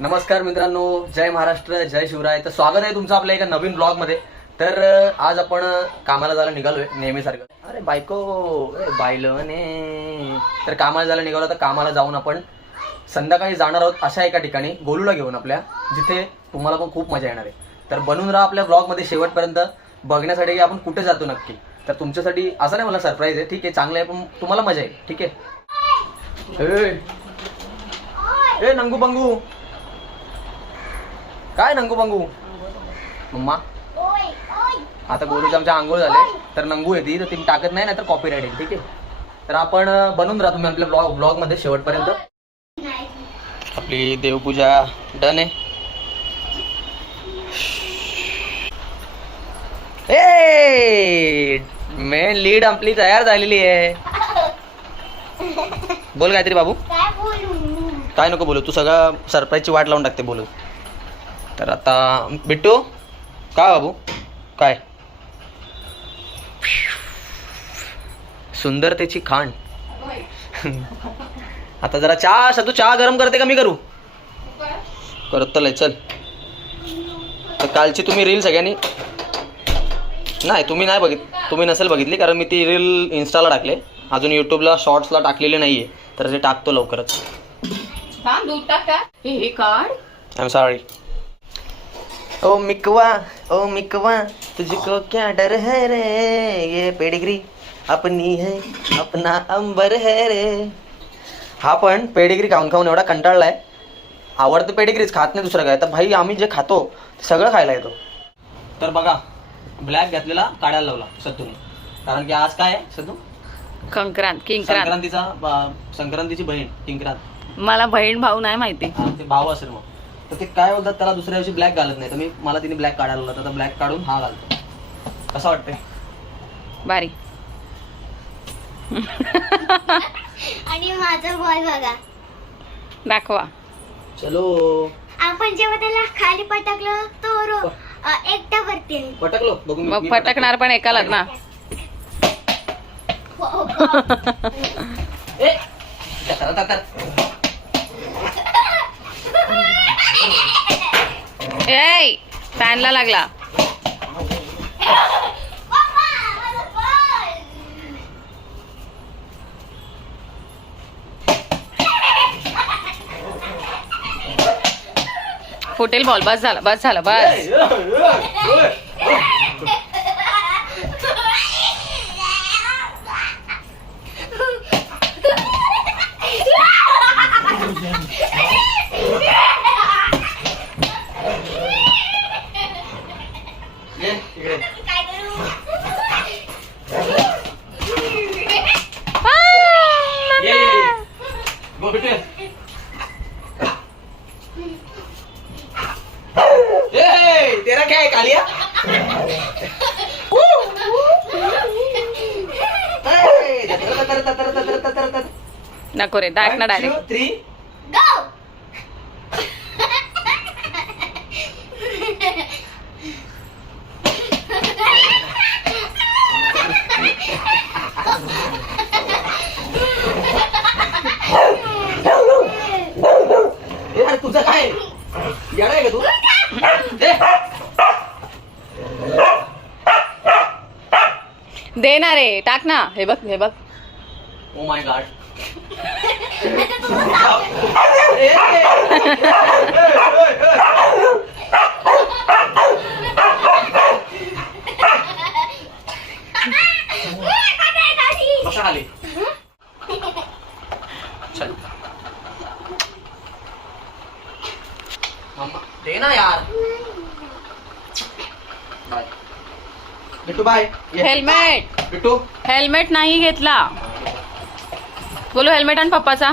नमस्कार मित्रांनो, जय महाराष्ट्र, जय शिवराय. तर स्वागत आहे तुमचं आपल्या एका नवीन ब्लॉग मध्ये. तर आज आपण कामाला जायला निघालोय नेहमीसारखं. अरे बायको बायलने. तर कामाला जायला निघालो. तर कामाला जाऊन आपण संध्याकाळी जाणार आहोत अशा एका ठिकाणी गोलूला घेऊन आपल्या, जिथे तुम्हाला पण खूप मजा येणार आहे. तर बनून राहा आपल्या ब्लॉग मध्ये शेवटपर्यंत बघण्यासाठी की आपण कुठे जातो नक्की. तर तुमच्यासाठी असं नाही, मला सरप्राईज आहे. ठीक आहे, चांगलं आहे, पण तुम्हाला मजा येईल. ठीक आहे. ए नंगू बंगू, काय नंगू बंगू मम्मा. आता गोलूचे आमच्या आंघोळ झाले, तर नंगू येते तर ती टाकत नाही, तर कॉपीराइट येईल. ठीक आहे, तर आपण बनून राहा तुम्ही आपल्या ब्लॉग मध्ये शेवटपर्यंत. आपली देवपूजा डन आहे. मेन लीड आपली तयार झालेली आहे. बोल काहीतरी बाबू. काय नको बोलू, तू सगळं सरप्राईजची वाट लावून टाकते बोलू. तर आता बिट्टू, काय बाबू काय सुंदरतेची खाण. आता जरा चहा, तू चहा गरम करते का मी करू? करत तर चल. तर कालची तुम्ही रील सगळ्यांनी नाही, तुम्ही नाही तुम्ही नसेल बघितली, कारण मी ती रील इन्स्टाला टाकले, अजून यूट्यूबला शॉर्ट्सला टाकलेली नाहीये. तर ते टाकतो लवकरच. दूध टाका. हे काढ. I am sorry. ओ मिकवा तुझको क्या डर है रे, ये पेडिग्री अपनी है अपना अंबर है रे. हा पण पेडिग्री खाऊन खाऊन एवढा कंटाळलाय, आवडतं पेडिग्रीच, खात नाही दुसरं काय. तर भाई आम्ही जे खातो ते सगळं खायला येतो. तर बघा, ब्लॅक घेतलेला काढायला लावला सद्दूने, कारण की आज काय आहे सद्दू? संक्रांतीची बहीण किंक्रांत. मला बहीण भाऊ नाही माहिती. ते भाऊ असेल मग. तर ते काय बोलतात, त्याला दुसऱ्या दिवशी ब्लॅक घालत नाही. तर मला तिने ब्लॅक काढायला लावला, तर ब्लॅक काढून हा घालतो. कसं वाटतंय? बारी. आणि माझा बॉल बघा, दाखवा. चलो. आपण जेव्हा त्याला खाली पटकलो तो एकटा वरती आहे. पटकलो बघू. मग पटकणार पण एकालाच ना. ए फॅनला लागला. फुटेल बॉल. बस झालं बस. तेरा क्या है कालिया? नको रे, डायरेक्ट ना डायरेक्ट. 3 Go! यार तुझं काय येणार आहे का तू? दे ना रे, टाक ना. हे बघ. Oh my god. बसा खाली. चल मम्मा दे ना यार. Bye Bittu, bye. Helmet. Bittu helmet नाही घेतला. बोलो हेल्मेट आणि पप्पाचा.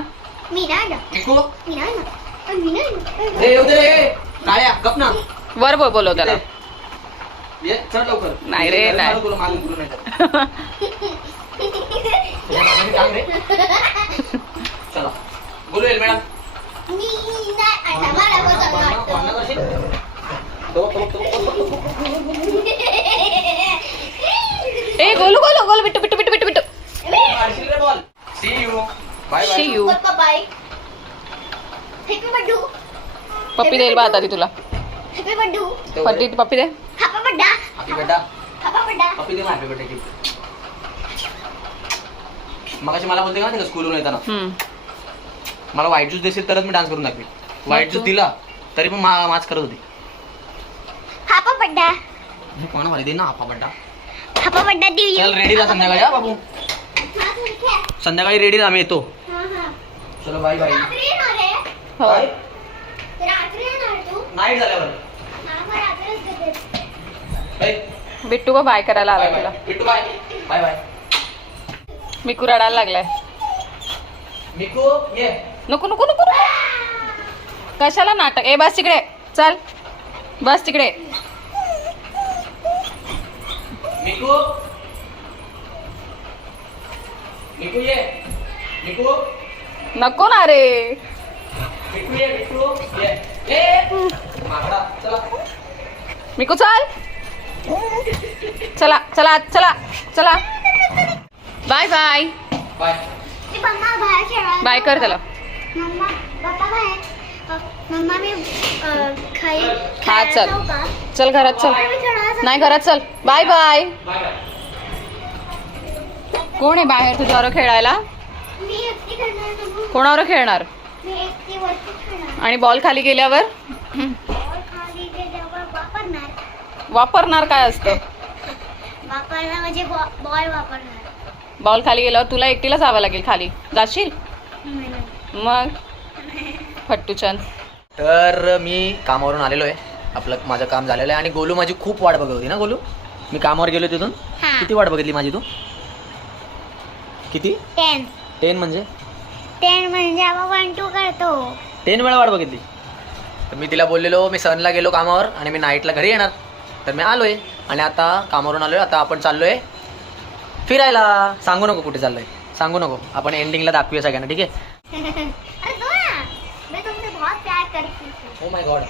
मी नाही ना. बिट्टू मी नाही ना. मी नाही ना. ए उधर ये काळ्या गप ना. वर बोलव त्याला. ये चल लवकर. नाही रे, नाही. तुला मागून तुला नाही तर. काम रे. चला बोलू हेल्मेट. मी नाही. आता मला बघा. ए Golu Bittu. See you. Bye bye. See you. Bye. Take me, Baddu. पप्पी देईल बा आता ती तुला. Happy birthday. पप्पी दे. Happy birthday. हॅपी बेटा. Happy birthday. पप्पी दे हॅपी बर्थडे गिफ्ट. मगाशी मला बोलते का स्कूलवरून येताना मला व्हाईट ज्यूस देशील तरच मी डान्स करून दाखवेल. व्हाईट ज्यूस दिला तरी पण माच करत होती. Happy birthday. कोणा भारी दे ना आपा बड्डा. Happy birthday to you. चल रेडी जा संध्याकाळी हा बाबू. संध्याकाळी रेडी जा आम्ही येतो. चलो बाय बाय. रात्री येणार आहे. हो. रात्री येणार तू. नाईट झाल्यावर. हा मग रात्रीच देते. बिट्टू बा बाय करायला आला तुला. Bittu bye bye bye. Miku रडायला लागलाय. मिकू ये. नको नको नको नको. कशाला नाटक. ए बस तिकडे. चल बस तिकडे. मिकू मिकू ये. मिकू नको ना रे. मिकू ये. मिकू ये. ए माकडा चला. मिकू चल. चला चला चला चला. Bye bye. बाय. ती मम्मा बाहेर खेळायला. बाय कर त्याला. मम्मा पप्पा बाहेर. मम्मा मी खाई हा खेळायला चल. जाऊ का? चल घरात चल. मी खेळायला जाऊ. नाही घरात चल. Bye bye. Bye bye. कोण आहे बाहेर तुझ्यावर खेळायला. मी एकटी खेळणार नको. कोणावर खेळणार. मी एकटी वरती खेळणार. आणि बॉल खाली गेल्यावर बॉल खाली गेल्यावर वापरणार. वापरणार काय असतं. वापरणार म्हणजे बॉल वापरणार. बॉल खाली गेल्यावर तुला एकटीला जावं लागेल खाली. जाशील नाही. मग फट्टूचंद. तर मी कामावरून आलेलो आहे. आपलं माझं काम झालेलं आहे आणि गोलू माझी खूप वाट बघत होती ना. गोलू मी कामावर गेलो तिथून. हा. किती वाट बघितली माझी तू. किती 10. 10 म्हणजे 10 म्हणजे आपण 1 2 करतो. 10 वेळा वाट बघितली. तर मी तिला बोललेलो मी सनला गेलो कामावर आणि मी नाईटला घरी येणार. तर मी आलोय आणि आता कामावरून आलोय. आता आपण चाललोय फिरायला. सांगू नको कुठे चाललोय. सांगू नको. आपण एंडिंगला दाखवूया सगळ्यांना. ठीक आहे. अरे दो ना. मैं तुमसे बहुत प्यार करती हूँ. ओ माय गॉड.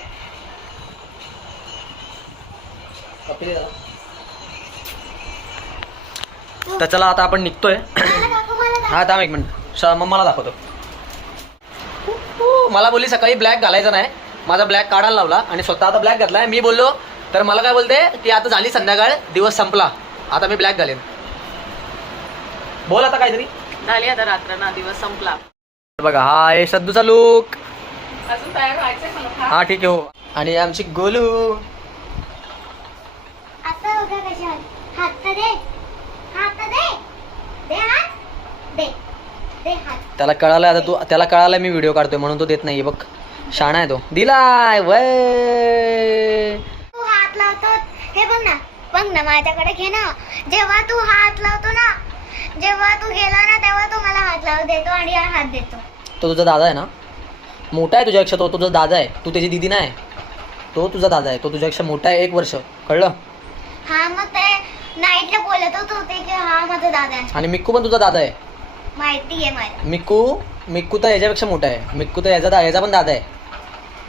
तर चला आता आपण निघतोय. मला दाखव, मला दाखव. हा थांब एक मिनिट. मम्माला दाखवतो. मला बोलली सकाळी ब्लॅक घालायचा नाही. माझा ब्लॅक काढायला लावला आणि स्वतः आता ब्लॅक घातलाय. मी बोललो तर मला काय बोलते की आता झाली संध्याकाळ दिवस संपला आता मी ब्लॅक घालेन. बोल आता काहीतरी. झाली आता रात्र ना दिवस संपला. बघा हा आहे सद्दूचा लुक. अजून तयार व्हायचंय मला. हा ठीक आहे हो. आणि आमची गोलू. आता बघा कशा हात तर दे. हात तर दे. दे हात. दे. दे हात. त्याला कळालं आता. त्याला कळालं मी व्हिडिओ काढतोय म्हणून तो देत नाहीये. बघ शाणा आहे तो. दिलाय वय. तू हात लावतो हे बघ ना. बघ ना माझ्याकडे घे ना. जेव्हा तू हात लावतो ना. जेव्हा तू गेला ना तेव्हा तू मला हात लावून देतो आणि हात देतो. तो तुझा दादा आहे ना. मोठा आहे तुझ्यापेक्षा. तो तुझा दादा आहे. तू त्याची दिदी नाही. तो तुझा दादा आहे. तो तुझ्यापेक्षा मोठा आहे 1 वर्ष. कळलं. हा मग ते नाईटला बोलत होते की हा माझा दादा आहे. आणि मिक्कू पण तुझा दादा आहे. माहिती आहे मला. मिक्कू तर ह्याच्यापेक्षा मोठा आहे. मिक्कू तर ह्याचा पण दादा आहे.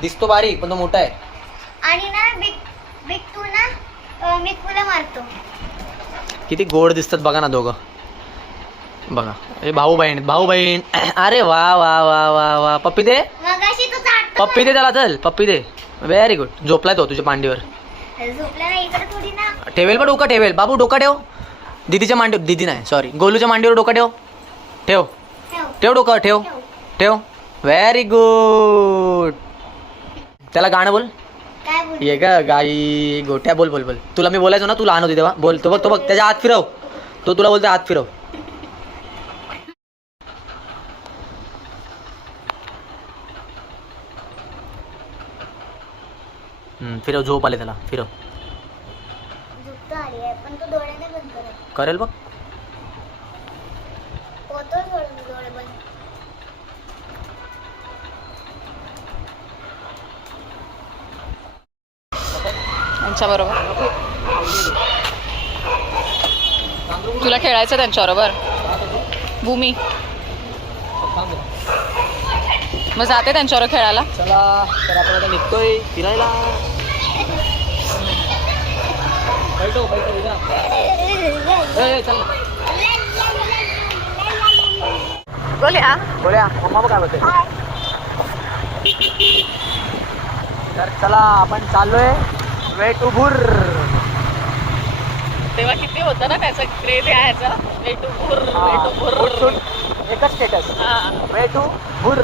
दिसतो बारीक पण तो मोठा आहे. आणि ना बिट्टू ना मिक्कूला मारतो. किती गोड दिसतात बघा ना दोघं. बघा हे भाऊ बहीण. अरे वा वा वा वा वा. पप्पी दे. मगाशी तू चाटतो. पप्पी दे त्याला. चल पप्पी दे. Very good. झोपलाय तो तुझ्या मांडीवर. झोपला ना इकडे थोडी ना. ठेवेल पण डोका ठेवेल. बाबू डोका ठेव. दीदीच्या मांडीवर. दीदी नाही सॉरी गोलूच्या मांडीवर डोका ठेव. ठेव ठेव. ठेव डोका ठेव. ठेव. Very good. त्याला गाणं बोल. काय बोल. ये ग गाई गोट्या. बोल बोल बोल. तुला मी बोलायचो ना. तुला आणवते तेव्हा. बोल. तो बघ त्याच्या हात फिरव. तो तुला बोलतो हात फिरव. फिरव. झोप आले त्याला. फिरव. झोपतो आली आहे पण तू डोळे नाही बंद करत. करेल बघ. होतो डोळे बंद. त्यांच्याबरोबर तुला खेळायचं त्यांच्याबरोबर. भूमी मग जाते त्यांच्याबरोबर खेळायला. चला तर आपण आता निघतोय फिरायला. चल बोल्या बोल्या. मम्मा काय बोलते. तर चला आपण चाललोय वे टू भूर. तेव्हा किती होतं ना त्याचं क्रेज यायचं, वेटूपूर वेटूपूर. एकच स्टेटस, हा. वे टू भूर.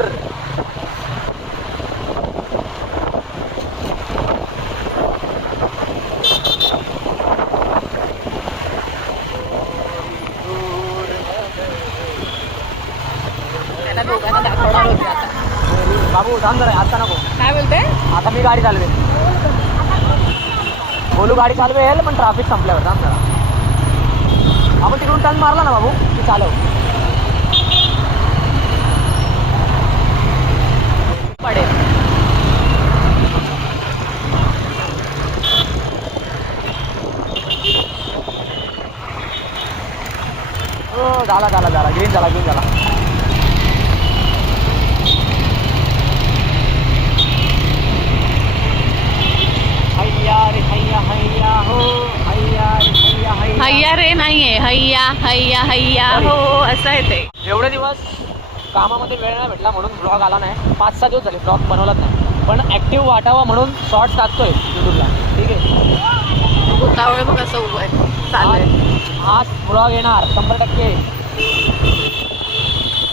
त्याला दोघांना दाखवणार होते आता. बाबू थांब जरा, आता नको. काय बोलते? आता मी गाडी चालवेन. बोलू गाडी चालवेल पण ट्रॅफिक संपल्यावर. थांब जरा. आपण तिकडून टर्न मारला ना बाबू की चालव. पडेल. हो झाला झाला झाला, ग्रीन झाला ग्रीन झाला. हैया रे हैया हैया हो, हैया रे हैया हैया. हैया रे नाहीये, हैया हैया हैया हो असं आहे ते. एवढे दिवस कामामध्ये वेळ नाही भेटला म्हणून ब्लॉग आला नाही. 5-6 दिवस झाले ब्लॉग बनवलाच नाही, पण ॲक्टिव्ह वाटावा म्हणून शॉर्ट्स टाकतोय यूट्यूबला. ठीक आहे, भूतावळ बघ असं उभं आहे, चाललंय. आज ब्लॉग येणार 100%.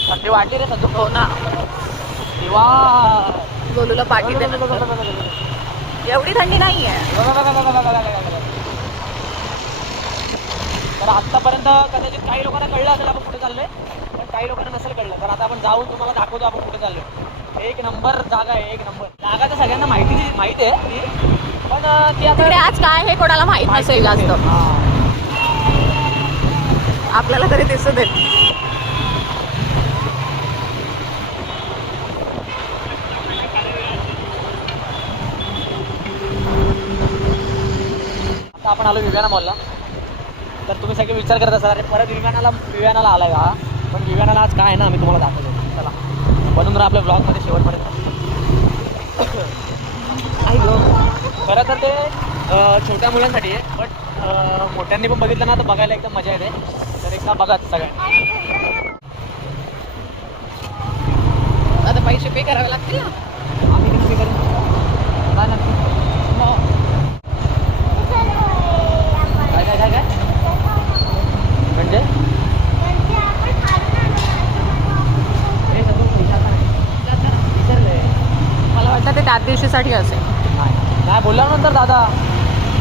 थंडी वाटली रे सध्या. हो ना, तेव्हा गोलूला पाठी दे. एवढी थंडी नाहीये. तर आत्तापर्यंत कदाचित काही लोकांना कळलं असेल आपण कुठे चाललोय, पण काही लोकांना नसेल कळलं. तर आता आपण जाऊन तुम्हाला दाखवतो आपण कुठे चाललोय. एक नंबर जागा आहे, एक नंबर जागा. तर सगळ्यांना माहिती आहे ती, पण ती आता तिकडे आज काय हे कोणाला माहित नसेल जास्त. आपल्याला तरी दिसू देत. आता आपण आलो विव्याना मॉलला. तर तुम्ही सगळे विचार करत असाल, अरे परत विव्यानाला आलाय का? पण विव्यानाला आज काय आहे ना, मी तुम्हाला दाखवतो. चला बनून राहा आपल्या ब्लॉगमध्ये शेवटपर्यंत. खरं तर ते छोट्या मुलांसाठी आहे, बट मोठ्यांनी पण बघितलं ना तर बघायला एकदम मजा येते. तर एकदा बघा सगळ्या. आता पैसे पे करावे लागतील ना. आम्ही किती करू काय नक्की काय काय काय काय म्हणजे मला वाटतं ते त्याच दिवशीसाठी असेल. नाही बोलल्यानंतर दादा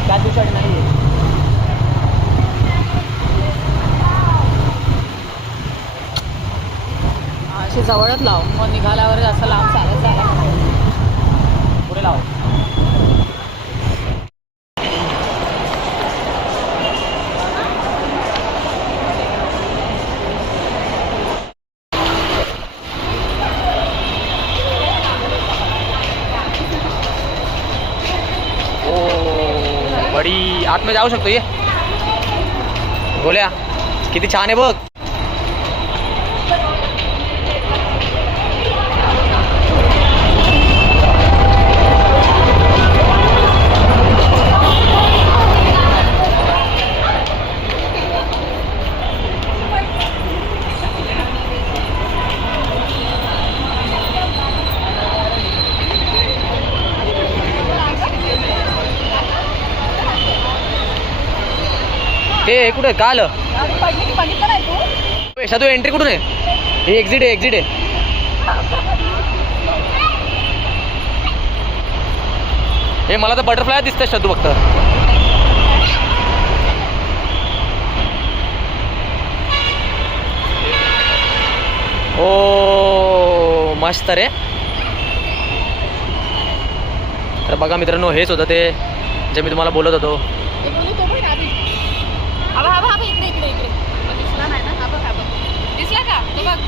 त्याच दिवसासाठी नाही आहे. अशी जवळच लाव, मग निघाल्यावर असं लांब चालत झाला पुढे लाव. बडी आत में जाऊ शकतो. ये बोल्या किती छान आहे बघ. ते कुठे का आलं? बघितलं नाही तू? तू एंट्री कुठून आहे? हे एक्झिट आहे, एक्झिट आहे. हे मला तर बटरफ्लाय दिसतंय शतू फक्त. ओ मस्त रे. तर बघा मित्रांनो, हेच होतं ते जे मी तुम्हाला बोलत होतो. इकडे इकडे इकडे दिसला नाही ना. हा बघ, हा बघ, दिसला का? ते बघ.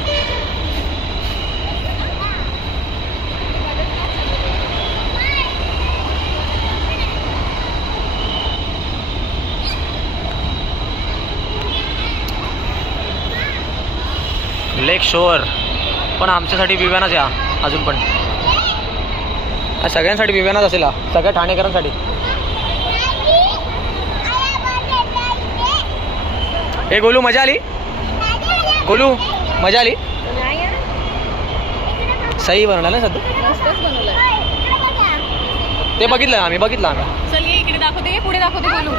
लेक शोअर पण आमच्यासाठी विव्यानाच या अजून पण. सगळ्यांसाठी विव्यानाच असेल, सगळ्या ठाणेकरांसाठी. हे गोलू मजा आली? गोलू मजा आली? सही बनवला ना सध्या. मस्तच बनवलंय. ते बघितलं आम्ही चल ये इकडे दाखवते, ये पुढे दाखवते बोलू.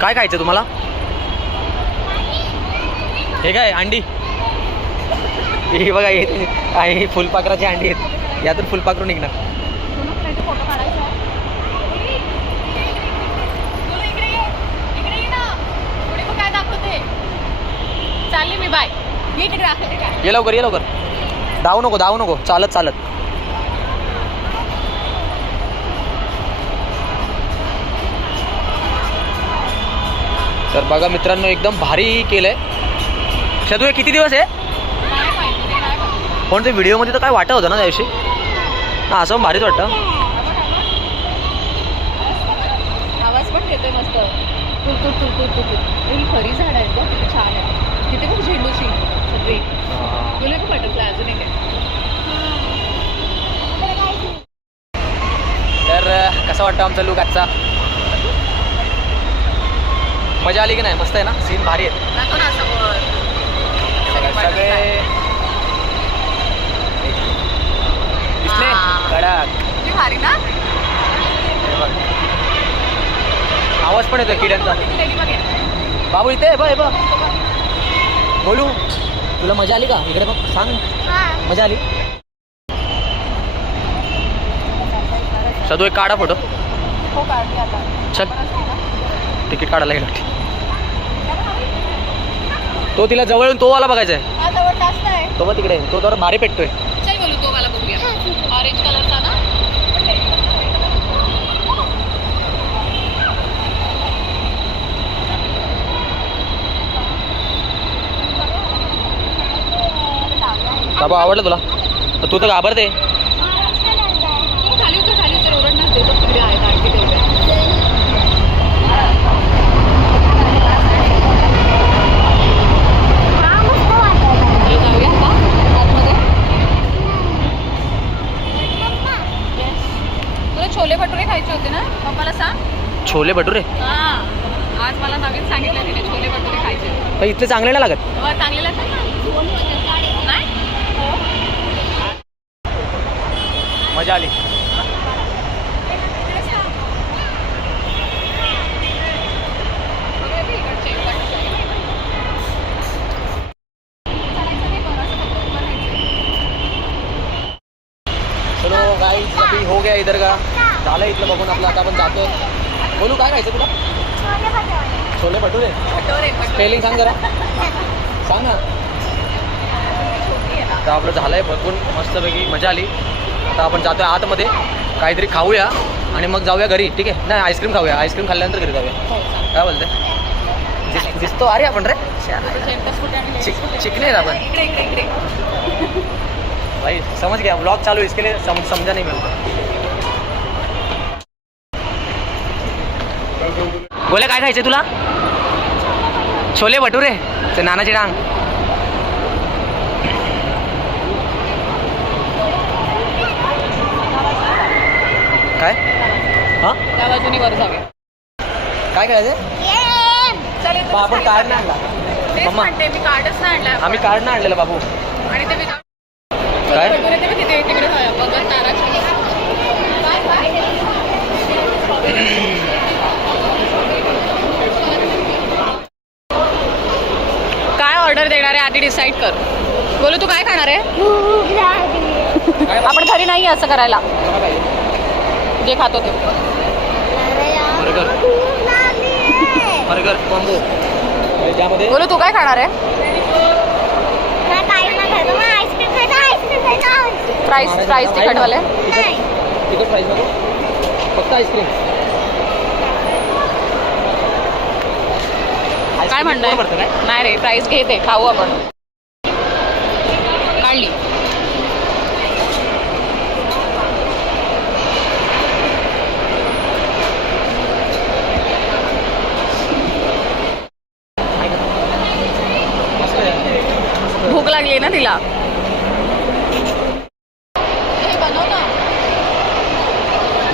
काय खायचं तुम्हाला? हे काय अंडी? हे बघा हे फुलपाखराची अंडी आहेत. यातून फुलपाखरू निघणार. फोटो काढायचा आहे. बोलू इकडे ये ना. पुढे मग काय दाखवते? चालली मी, बाय. ये इकडे दाखवते काय. ये लवकर. धावू नको चालत. तर बघा मित्रांनो, एकदम भारी केलंय. शतू हे किती दिवस आहे? नाही माहिती. पण ते व्हिडिओमध्ये तर काय वाटत होतं ना त्याविषयी. हा, असं भारीच वाटतं. आवाज पण येतोय मस्त. तू ही खरी झाड आहेत बघ, किती छान आहे. तिथे खूप झेंडूची सगळी. तुला का बटरफ्लाय अजून एक आहे. तर कसा वाटतं आमचा लुक आजचा? मजा आली की नाही? मस्त आहे ना, सीन भारी आहेत. दाखव ना असं वर. सगळे दिसले कडक. किती भारी ना. हे बघ. आवाज पण येतो किड्यांचा. किती बघ. बाबू इथे बघ. बोलू, तुला मजा आली का? इकडे बघ, सांग. मजा आली? सदू एक काढा फोटो. हो काढली आता. चल तिकीट काढायला गेला. तो तिला जवळून तो वाला बघायचा आहे. हा जवळ जास्त आहे. तो बघ तिकडे, तो जरा भारी पेटतोय. चल बोलू तो वाला बघूया. ऑरेंज कलरचा ना. बाबा आवडलं तुला? तर तू तर घाबरते. खाली उतर ओरडणार. देतो तिकडे आहेत आणखी तेवढे. जाऊया का आतमध्ये? तुला छोले भटुरे खायचे होते ना? पप्पाला सांग. छोले भटुरे? हां, आज मला नवीन सांगितलं तिने छोले भटुरे खायचे. तर इथले चांगले नाही लागत? चांगले लागतात ना. नाही मजा आली. चलो गाईस, अभी हो गया इधर का. झालं इथलं बघून आपलं. आता आपण जातोय. बोलू काय खायचं तुला? छोले भटुरे. स्पेलिंग सांग जरा. सांग ना. आता आपलं झालंय बघून मस्तपैकी मजा आली. आता आपण जातोय आतमध्ये, काहीतरी खाऊया आणि मग जाऊया घरी. ठीक आहे? नाही, आईस्क्रीम खाऊया. आईस्क्रीम खाल्ल्यानंतर घरी जाऊया. काय बोलते? दिसतो अरे आपण रे चिकने आहेत आपण. भाई समझ गया, ब्लॉग चालू है, इसके लिए समझा नहीं मिलता. बोले काय खायचे तुला? छोले भटुरे. ते नानाची डांग. काय? हा, त्या बाजूनी वर जाऊया. काय करायचं? चल बाबू कार्ड नाही आणला. तेच मम्मा. म्हणते मी कार्डच नाही आणलाय. आम्ही कार्ड नाही आणलेलं बाबू. आणि ते मी काय? भटुरे ते तिथे तिकडे जाऊया. बघत ताराची. काय ऑर्डर देणार आहे आधी डिसाईड कर. बोलू तू काय खाणार आहे? आपण घरी नाही असं करायला. जे खातो ते. Burger combo. त्यामध्ये बोलू तू काय खाणार आहे? प्राईस तिखटवाले. तिखट प्राईस नको, फक्त आईस्क्रीम. काय म्हणताय? नाही रे, प्राईस घेते. खाऊ आपण. काढली. भूक लागली ना तिला.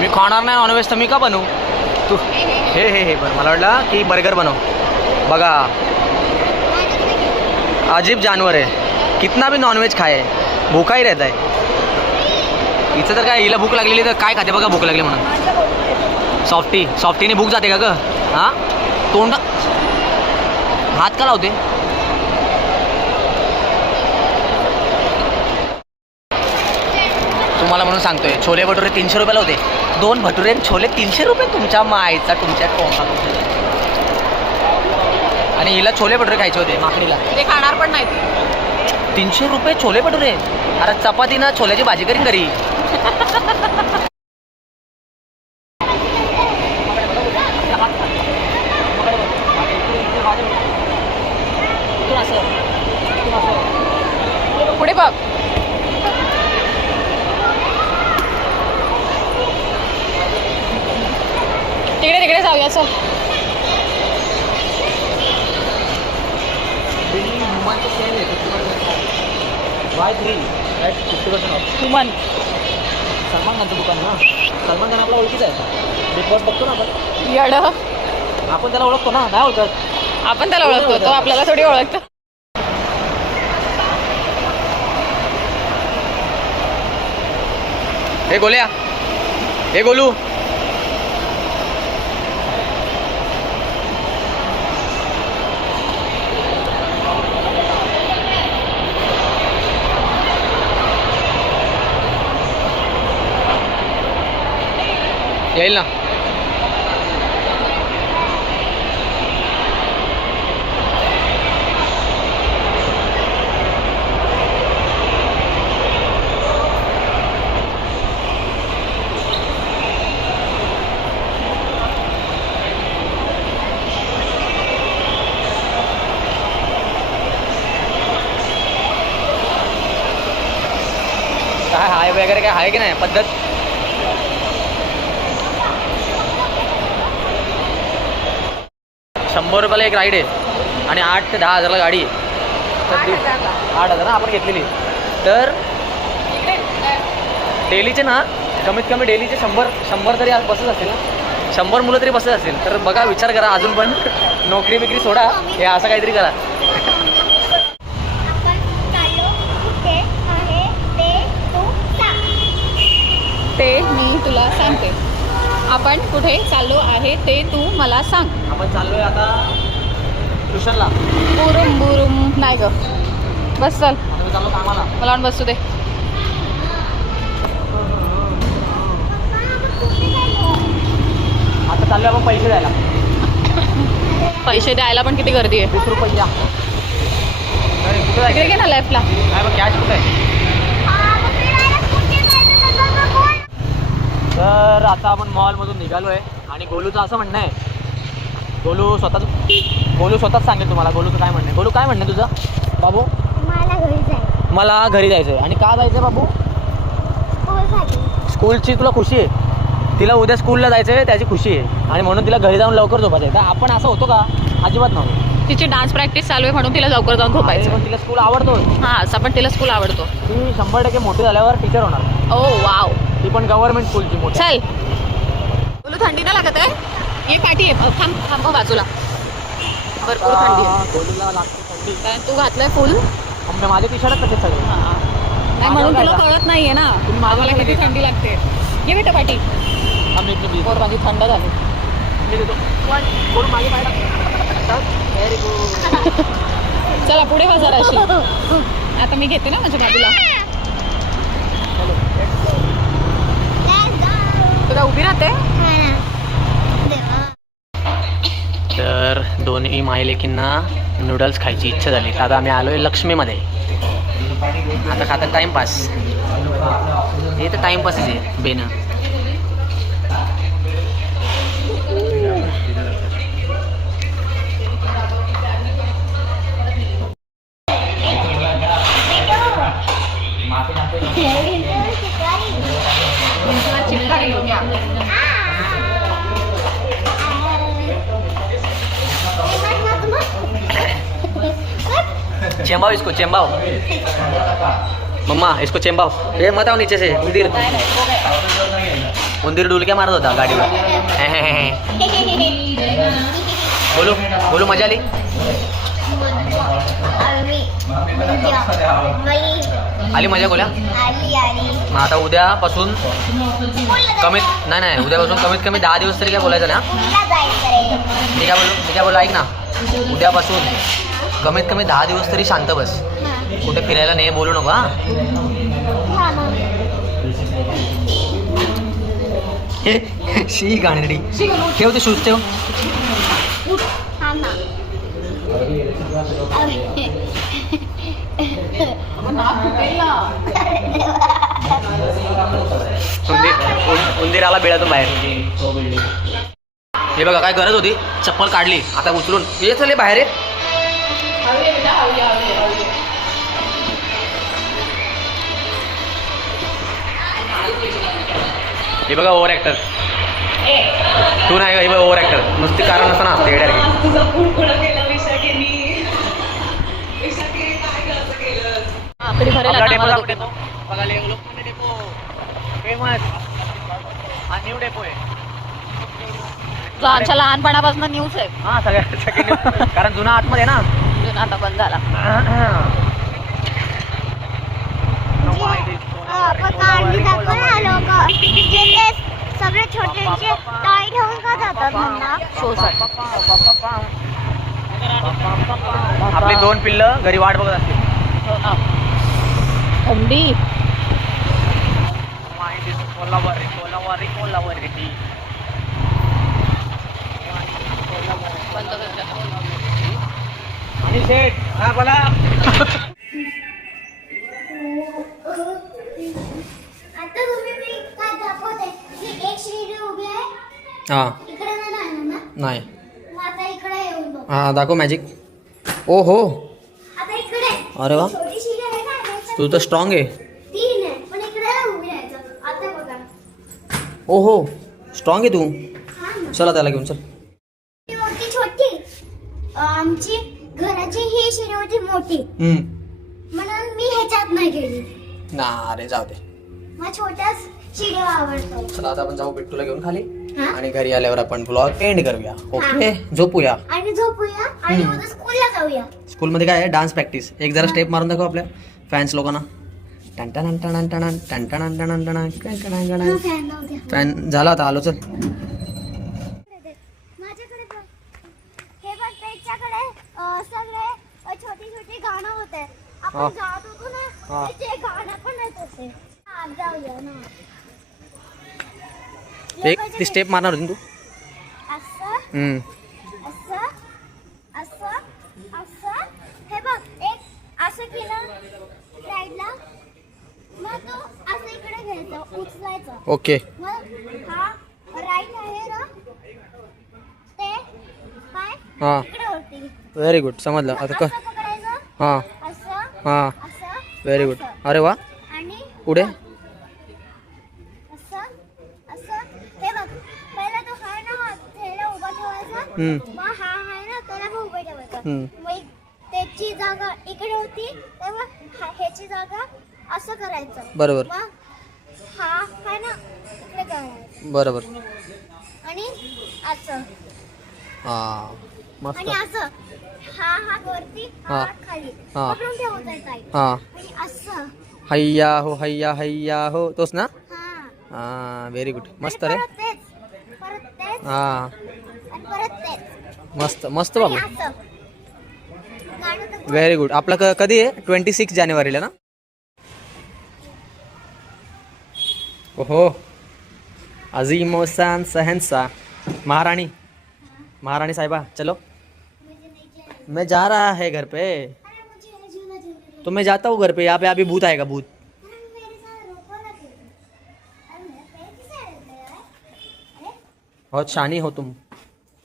मी खाणार नाही नॉनव्हेज, तर मी का बनवू? तू हे बरं, मला वाटलं की बर्गर बनव. बघा अजीब जानवर है, कितना भी नॉनवेज खाए भूकाही रहता है. इथं तर काय हिला भूक लागलेली तर काय खाते बघा भूक लागली म्हणून. सॉफ्टीने भूक जाते का ग? हां तोंड हात का लावते? तुम्हाला म्हणून सांगतोय छोले भटुरे 300 रुपयाला होते. 2 भटुरे आणि छोले 300 रुपये. तुमच्या मायचा तुमच्या टोंगा. आणि हिला छोले भटुरे खायचे होते माकडीला. ते खाणार पण नाही. 300 रुपये छोले भटुरे. अरे चपाती ना छोल्याची भाजी करीन घरी. पुढे बघ. तिकडे जाऊया चल. सुमन सलमान खानचं दुकान ना. सलमान खान आपला ओळखीच आहे. बिग बॉस बघतो ना आपण. येड. आपण त्याला ओळखतो ना. नाही ओळखत. आपण त्याला ओळखतो, तो आपल्याला थोडी ओळखतो. हे गोल्या. हे गोलू. येईल ना. काय हाय वगैरे काय आहे की नाही पद्धत? 100 रुपयाला एक राईड आहे आणि 8 ते 10 हजारला गाडी आहे. तर 8,000 ना आपण घेतलेली. तर डेलीचे ना कमीत कमी डेलीचे 100 तरी आज बसत असतील ना. 100 मुलं तरी बसत असतील. तर बघा विचार करा अजून पण नोकरी बिकरी सोडा. हे असं काहीतरी करा. ते मी तुला सांगते. आपण कुठे चाललो आहे ते तू मला सांग. आपण चाललोय आता ट्युशनला. बुरुम बुरुम नाही ग. बस चल. आम्ही चाललो कामाला. मला पण बसू दे. आता चाललोय आपण पैसे द्यायला. पैसे द्यायला पण किती गर्दी आहे. 20 रुपये द्या. अरे कुठं तिकडे जायचं? घे ना लेफ्टला. काय बघ कॅश कुठं आहे? तर आता आपण मॉलमधून निघालो आहे आणि गोलूचं असं म्हणणं आहे. गोलू स्वतःच सांगेल तुम्हाला गोलूचं काय म्हणणं आहे. गोलू काय म्हणणं आहे तुझं? बाबू मला घरी जायचं आहे. आणि का जायचं आहे बाबू? स्कूलची तुला खुशी आहे. तिला उद्या स्कूलला जायचं आहे त्याची खुशी आहे आणि म्हणून तिला घरी जाऊन लवकर झोपायचं आहे. तर आपण असं होतो का? अजिबात नव्हतं. तिची डान्स प्रॅक्टिस चालू आहे म्हणून तिला लवकर जाऊन झोपायचं. पण तिला स्कूल आवडतो. हां असं पण तिला स्कूल आवडतो. ती 100% मोठी झाल्यावर टीचर होणार. ओ वाव. ती पण गव्हर्नमेंट स्कूलची मोठी. चल. बोलू थंडी ना लागत आहे. ये पाठी आहे. थांब बाजूला. भरपूर थंडी आहे. गोलूला लागते थंडी. कारण तू घातलंय फुल. माझे टी शर्ट तसे सगळे. नाही म्हणून तुला कळत नाहीये ना. तुम्ही माझ्या मला किती थंडी लागते. ये बेटा पाठी. पोर माझी थंड झाली. Very good. चला पुढे वा जराशी. आता मी घेते ना माझ्या बाजूला. तुला उभी राहते. तर दोन्ही मायलेकींना नूडल्स खायची इच्छा झाली. आता आम्ही आलोय लक्ष्मीमध्ये. आता खाता टाइमपास. हे तर टाइमपासच आहे बेन. चेंबाओ इसको चेंबाओ. मम्मा इसको चेंबाओ. ये मत आओ नीचे से. उंदीर डुलक्या मारत होता गाडीवर. बोलू बोलू मजा आली. आली मजा गोल्या. मग आता उद्यापासून नाही उद्यापासून कमीत कमी 10 दिवस तरी काय बोलायचं ना. मी काय बोललो ऐक ना, उद्यापासून कमीत कमी 10 दिवस तरी शांत बस, कुठे फिरायला नाही बोलू नको. हा शी गाणी ठेव ते शूज ठेव. उंदीर आला बिळातून बाहेर. हे बघा काय गरज होती, चप्पल काढली आता उचलून ये चले बाहेर. हे बघा ओव्हर ऍक्टर. तू नाही का, हे बघा ओव्हर ऍक्टर. नुसती कारण असं ना असते आमच्या लहानपणापासून न्यूज आहे. हा सगळ्या कारण जुना आतमध्ये ना, जुना आता बंद झाला. सगळे छोटे टॉय घेऊन का जातात म्हणा. आपली 2 पिल्लं घरी वाट बघत असतील. थंडी आणि शेठ हा बोला. आता तुम्ही मी काय दाखवते की एक शिडी उभी आहे. हा इकडे नाही. नाही. मग आता इकडे येऊन बघ. हा दाखव मॅजिक. ओ हो आता इकडे अरे वा, छोटी शिडी आहे ना, तू तर स्ट्रॉंग आहे. ती नाही पण इकडे उभी राहायचं. आता बघा. ओ हो स्ट्रॉंग आहे तू. हा ना. चला त्याला घेऊन चल. ती होती छोटी, आमची घराची ही शिडी होती मोठी, म्हणून मी ह्याच्यात नाही गेली. ना अरे जाऊ दे. मग छोट्याच शिड्या आवडतो. चला आता आपण जाऊ बिट्टूला घेऊन खाली हा? आणि घरी आल्यावर आपण ब्लॉग एंड करूया. ओके झोपूया. आणि झोपूया आणि उद्या स्कूलला जाऊया. स्कूलमध्ये काय आहे डान्स प्रॅक्टिस. एक जरा स्टेप मारून दाखव आपल्या फॅन्स लोकांना. टन फॅन लावू द्या. फॅन झाला आता आलो चल. माझ्याकडे बघ. हे बघ त्याच्याकडे सगळे छोटी छोटी गाणं होते. हा. आपण जात होतो हा. ना, ते गाणं पण येत होते. हा, जाऊया ना. एक ती स्टेप मारणार होती ना तू. असं असं असं असं. हे बघ एक असं केलं साईडला, मग तो असं इकडे घ्यायचं, उचलायचं. ओके मग हा राईट आहे ना, ते काय हा इकडे होती. व्हेरी गुड समजलं आता असं क पकडायचं, हा असं हा असं व्हेरी गुड. असं. अरे वा आणि पुढे असं असं. हे बघ पहिला तो हा ना ह्याला उभा ठेवायचा, मग हा आहे ना त्याला पण उभा ठेवायचा. मग त्याची जागा इकडे होती तेव्हा ह्याची जागा असं करायचं. बरोबर मग हा आहे ना इकडे करायचं बरोबर. आणि असं हा मस्त. आणि असं हा हात वरती हा हा. हात खाली हा. पकडून ठेवायचा आहे. हा आणि असं हैया हैया हो तोच ना. हा. हा व्हेरी गुड मस्त आणि रे. परत तेच हा आणि परत तेच मस्त मस्त आणि बाबू. असं. गाणं तर व्हेरी गुड. आपला कधी आहे 26 जानेवारीला ना. ओहो अजीम व शान शहंशाह महारानी महारानी साहिबा चलो. मैं जा रहा है घर पे. अरे मुझे झूला झूलने तो मैं जाता हूँ घर पे. यहाँ पे अभी भूत आएगा भूत. अरे मेरे साथ रोको ना फिर. अरे मेरे पैर किसे रहते हैं यार. अरे बहुत शानी हो तुम.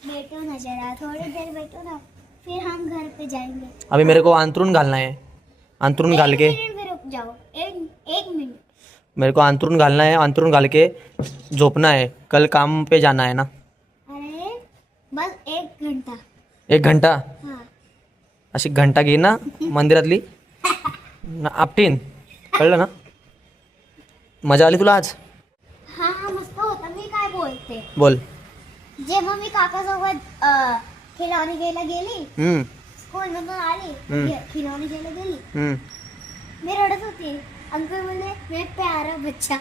बैठो ना जरा, थोड़ी देर बैठो ना, फिर हम घर पे जाएंगे. अभी मेरे को अंतरून घालना है. अंतरून घाल के एक मिनट में रुक जाओ. एक मिनट. मेरे को अंतरून घालना है. अंतरून घाल के झोपना है. कल काम पे जाना है ना. अरे बस 1 घंटा. 1 घंटा हाँ. अशी घंटा घे ना मंदिरातली ना आपटीन. कळलं ना. मजा आली तुला आज. हा हा मस्त होता. मी काय बोलते, बोल. जेव्हा मी काकासोबत खिलावणी घ्यायला गेली स्कूल मधून आली हम्म. खिलौने घ्यायला गेली हम्म. मी रडत होती अंकल बोलले मैं प्यारा बच्चा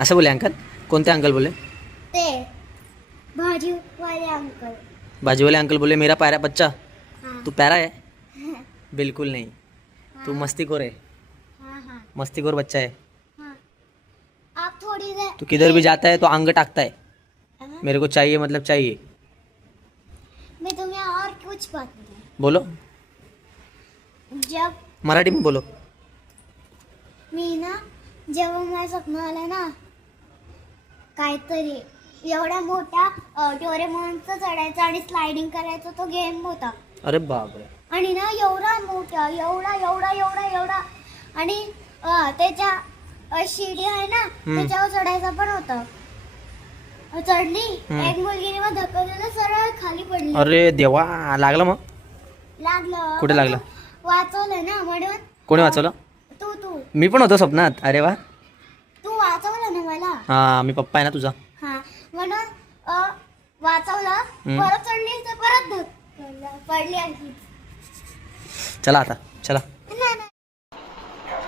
असं बोले अंकल? कोणते अंकल बोले? ते भाजी वाले अंकल बाजू वाले अंकल बोले मेरा प्यारा बच्चा, हाँ तू प्यारा है? बिल्कुल नहीं, तू मस्तीखोर है, हाँ हाँ मस्तीखोर बच्चा है। हाँ आप थोड़ी देर तू किधर भी जाता है तो अंग टाकता है, हाँ, मेरे को चाहिए मतलब चाहिए। मैं तुम्हें और कुछ बात बताऊं बोलो, जब मराठी में बोलो। मी ना जेव्हा माझं स्वप्न आलं ना काहीतरी एवढा मोठा डोरेमॉनचं चढायचं आणि स्लायडिंग करायचं तो गेम होता अरे बापरे. आणि ना एवढा मोठा एवढा एवढा एवढा एवढा आणि त्याच्या शिडी आहे ना त्याच्यावर चढायचं पण होतं चढली एक मुलगीने मग धक्का सरळ खाली पडली अरे देवा, लागलं मग? लागलं कुठे लागलं? वाचवलं ना म्हणून कोणी वाचवलं? तू मी पण होतो स्वप्नात. अरे वा. तू वाचवलं ना मला हा, मी पप्पा आहे ना तुझा. हा म्हणून वाचवलं परत चढली तर परत धक्का पडली आणखी चला आता चला. नाही, नाही.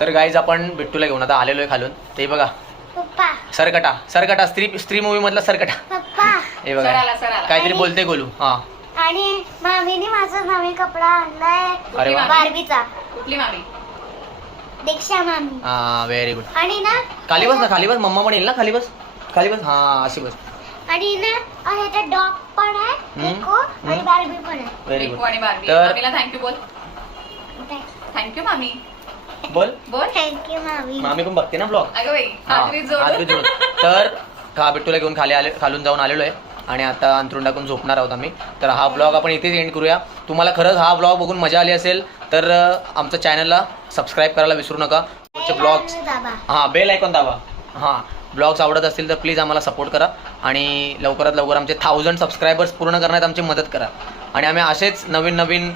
तर गाईज आपण बिट्टूला घेऊन आता आलेलो आहे खालून. ते बघा पप्पा सरकटा स्त्री मूवी मधला सरकटा. पप्पा हे बघा काहीतरी बोलते गोलू. हा आणि मामीने माझा नवीन कपडा आणलाय अरे वा. बार्बीचा कुठली मामी? दीक्षा मामी हा, व्हेरी गुड. आणि ना खाली बस ना, खाली बस. मम्मा पण येईल ना, खाली बस. हा अशी बस. आणि ना ह्याचा डॉग पण आहे निको आणि बार्बी पण आहे व्हेरी निको गुड. आणि बार्बी. तर मामीला थँक्यू बोल. थँक्यू मामी. बोल. बोल. थँक्यू मामी मामी पण बघते ना ब्लॉग. अगं बाई हातरी जोड. तर हा बिट्टूला घेऊन खालून जाऊन आलेलो आहे आणि आता अंथरूण टाकून झोपणार आहोत आम्ही. तर हा ब्लॉग आपण इथेच एंड करूया. तुम्हाला खरंच हा ब्लॉग बघून मजा आली असेल तर आमच्या चॅनलला सबस्क्राईब करायला विसरू नका. ब्लॉग्स हां बेल आयकॉन दाबा. हां ब्लॉग्स आवडत असतील तर प्लीज आम्हाला सपोर्ट करा आणि लवकरात लवकर आमचे 1000 सबस्क्रायबर्स पूर्ण करण्यात आमची मदत करा. आणि आम्ही असेच नवीन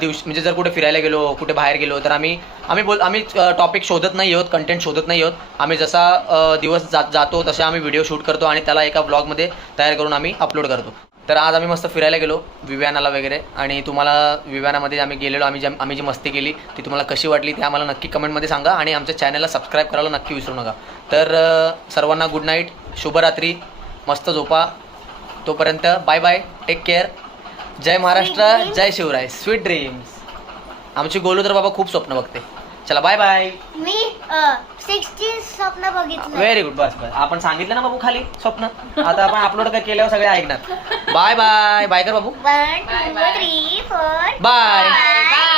दिवस म्हणजे जर कुठे फिरायला गेलो कुठे बाहेर गेलो तर आम्ही टॉपिक शोधत नाही आहोत, कंटेंट शोधत नाही आहोत. आम्ही जसा दिवस जातो तसे आम्ही व्हिडिओ शूट करतो आणि त्याला एका ब्लॉगमध्ये तयार करून आम्ही अपलोड करतो. तर आज आम्ही मस्त फिरायला गेलो विव्यानाला वगैरे आणि तुम्हाला विव्यानामध्ये आम्ही गेलेलो आम्ही जी मस्ती केली ती तुम्हाला कशी वाटली ते आम्हाला नक्की कमेंटमध्ये सांगा आणि आमच्या चॅनलला सबस्क्राईब करायला नक्की विसरू नका. तर सर्वांना गुड नाईट, शुभरात्री, मस्त झोपा. तोपर्यंत बाय बाय, टेक केअर. जय महाराष्ट्र, जय शिवराय, स्वीट ड्रीम्स. आमची गोलू तर बाबा खूप स्वप्न बघते. चला बाय बाय. मी 60 स्वप्न बघितलं. Very good. बस आपण सांगितलं ना बाबू खाली स्वप्न. आता आपण अपलोड केल्यावर सगळे ऐकणार. Bye bye. बाय कर बाबू. 1 2 3 4 बाय. बाय.